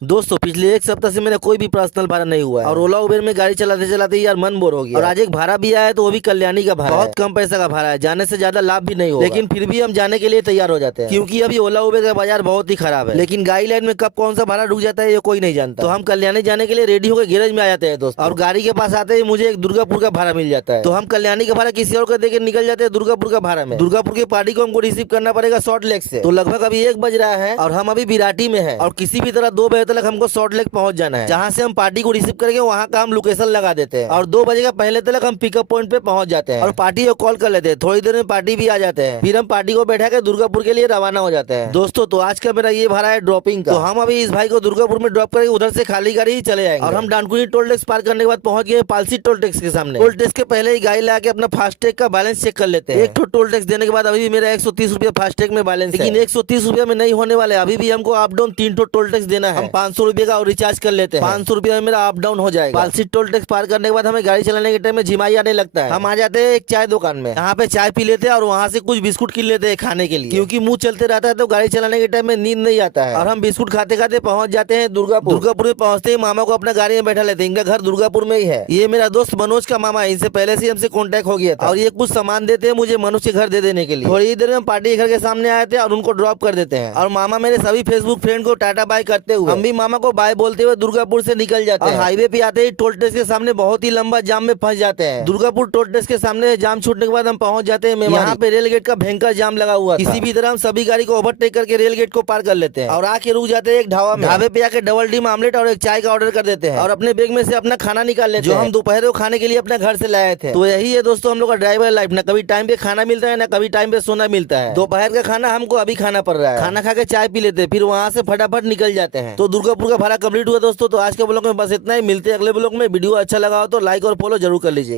दोस्तों पिछले एक सप्ताह से मेरा कोई भी पर्सनल भाड़ा नहीं हुआ है और ओला उबेर में गाड़ी चलाते चलाते यार मन बोर हो गया। और आज एक भाड़ा भी आया है तो वो भी कल्याणी का भाड़ा बहुत कम पैसा का भाड़ा है, जाने से ज्यादा लाभ भी नहीं होगा, लेकिन फिर भी हम जाने के लिए तैयार हो जाते हैं क्योंकि अभी ओला उबेर का बाजार बहुत ही खराब है। लेकिन गाइडलाइन में कब कौन सा भाड़ा रुक जाता है ये कोई नहीं जानता। तो हम कल्याणी जाने के लिए रेडी होकर गैरेज में आ जाते हैं दोस्त, और गाड़ी के पास आते ही मुझे एक दुर्गापुर का भाड़ा मिल जाता है। तो हम कल्याणी का भाड़ा किसी और को देकर निकल जाते हैं दुर्गापुर का भाड़ा में। दुर्गापुर की पार्टी को हमको रिसीव करना पड़ेगा सॉल्ट लेक से। तो लगभग अभी 1 बज रहा है और हम अभी बिराटी में है और किसी भी तरह 2 बजे तक हमको सॉल्ट लेक पहुंच जाना है। जहाँ से हम पार्टी को रिसीव करेंगे वहाँ का हम लोकेशन लगा देते हैं और 2 बजे का पहले तक हम पिकअप पॉइंट पे पहुंच जाते हैं और पार्टी को कॉल कर लेते हैं। थोड़ी देर में पार्टी भी आ जाते हैं, फिर हम पार्टी को बैठा के दुर्गापुर के लिए रवाना हो जाते हैं। दोस्तों तो आज का मेरा ये भाड़ा है ड्रॉपिंग का। तो हम अभी इस भाई को दुर्गापुर में ड्रॉप करके उधर से खाली गाड़ी ही चले जाएंगे और हम डानकुनी टोल टैक्स पार करने के बाद पहुंच गए पालसी टोल टैक्स के सामने। टोल टैक्स के पहले ही गाड़ी लगा के अपना फास्टैग का बैलेंस चेक कर लेते हैं। एक टोल टैक्स देने के बाद अभी भी मेरा 130 रुपया फास्टैग में बैलेंस, लेकिन 130 रुपया में नहीं होने वाले, अभी भी हमको अप डाउन 3 टोल टैक्स देना है। हम 500 रुपये का और रिचार्ज कर लेते हैं, 500 रुपये में मेरा अप डाउन हो जाएगा। पालसी टोल टैक्स पार करने के बाद हमें गाड़ी चलाने के टाइम में झिमाई आने लगता है। हम आ जाते हैं एक चाय दुकान में, यहाँ पे चाय पी लेते हैं और वहाँ से कुछ बिस्कुट किन लेते हैं खाने के लिए, क्योंकि मुंह चलते रहता है तो गाड़ी चलाने के टाइम में नींद नहीं आता है। और हम बिस्कुट खाते खाते पहुंच जाते हैं दुर्गापुर। दुर्गापुर में पहुंचते ही मामा को अपना गाड़ी में बैठा लेते हैं। इनका घर दुर्गापुर में ही है। ये मेरा दोस्त मनोज का मामा है, इनसे पहले से हमसे कॉन्टेक्ट हो गया था और ये कुछ सामान देते हैं मुझे मनोज के घर दे देने के लिए। थोड़ी देर में पार्टी के घर के सामने आए थे और उनको ड्रॉप कर देते हैं और मामा मेरे सभी फेसबुक फ्रेंड को टाटा बाय करते हुए हम भी मामा को बाय बोलते हुए दुर्गापुर से निकल जाते हैं। हाईवे पे आते ही टोल टैक्स के सामने बहुत ही लंबा जाम में फंस जाते हैं। दुर्गापुर टोल टैक्स के सामने जाम छूटने के बाद हम पहुंच जाते हैं। यहाँ पे रेल गेट का भयंकर जाम लगा हुआ था। किसी भी तरह हम सभी गाड़ी को ओवरटेक करके रेल गेट को पार कर लेते हैं और आके रुक जाते हैं एक ढाबा में। ढाबे पे आके डबल डीम आमलेट और एक चाय का ऑर्डर कर देते हैं और अपने बैग में से अपना खाना निकाल लेते हैं जो हम दोपहर को खाने के लिए अपने घर से लाए थे। तो यही है दोस्तों हम लोग का ड्राइवर लाइफ, ना कभी टाइम पे खाना मिलता है ना कभी टाइम पे सोना मिलता है। दोपहर का खाना हमको अभी खाना पड़ रहा है, खाना खा के चाय पी लेते हैं, फिर वहाँ से फटाफट निकल जाते हैं। तो दुर्गापुर का भाड़ा कंप्लीट हुआ दोस्तों। तो आज के ब्लॉग में बस इतना ही, मिलते हैं अगले ब्लॉग में। वीडियो अच्छा लगा हो तो लाइक और फॉलो जरूर कर लीजिएगा।